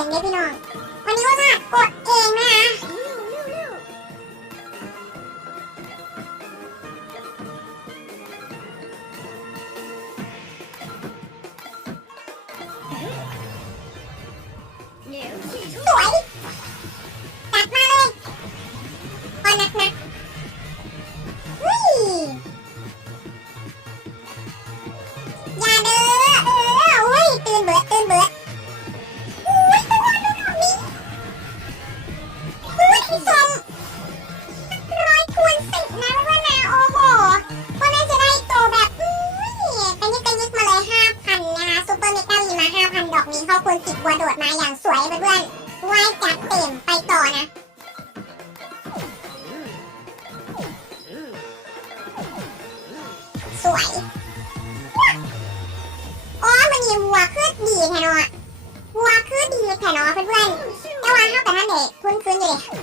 องเด้อพี่น้อง วันนี้ก็จะกดเองนะคะ บวัวโดดมาอย่างสวยเพื่อนๆไหวจัดเต็มไปต่อนะสวยอ๋อมันมีวัวคือดีแท้เนาะวัวคือดีแท้เนาะเพื่อนๆแต่ว่าเท่ากันนั่นเด็กคุ้นคืนอยู่เลย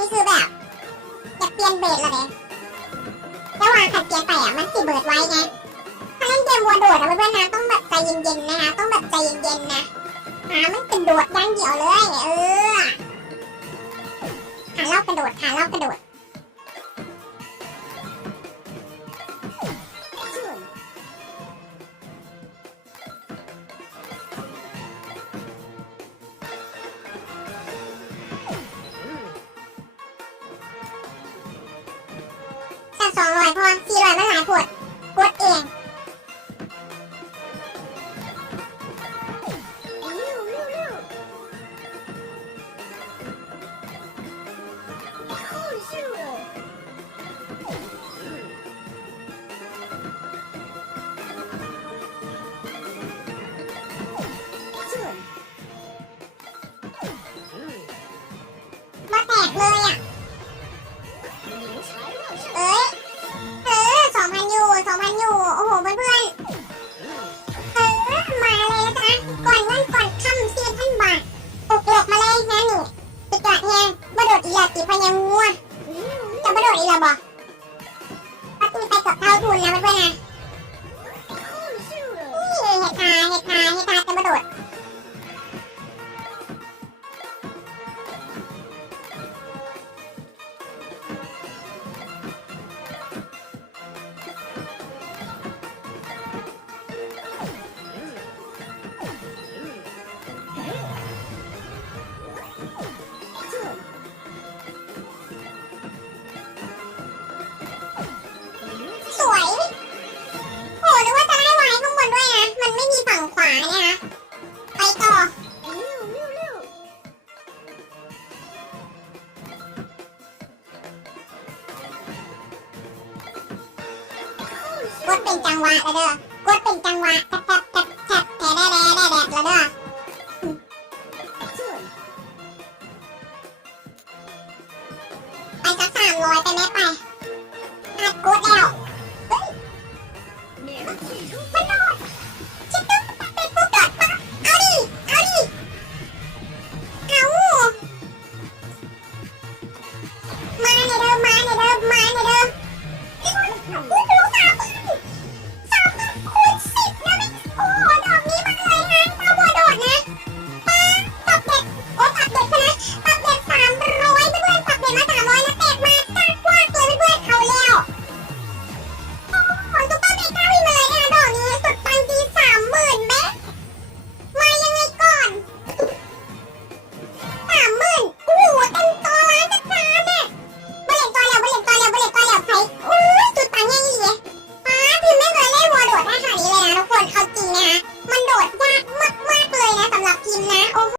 นี่คือแบบจะเปลี่ยนเบสแล้วเนี่ยระหว่างขัดเกียร์ไปอะมันสิเบิดไว้ไงถ้าเล่นเกมวัวโดดอะเพื่อนๆนะต้องแบบใจเย็นๆนะคะต้องแบบใจเย็นๆนะหามันกระโดดย่างเดียวเลย เออหาเล่ากระโดดหาเล่ากระโดด สองร้อยพอสี่ร้อยมัน จะมาโดดอีหลาบ่ปฏิไปกับเท้าทุนนะเพื่อนๆนะนี่เห็ดทาเห็ดทาเห็ดทาจะมาโดด ดเป็นจังหวะแล้วเด้อกดเป็นจังหวะแทบแทบแทบแทบแทบแทบแทบแล้วเด้อไปสักสามร้อยไปไหมไป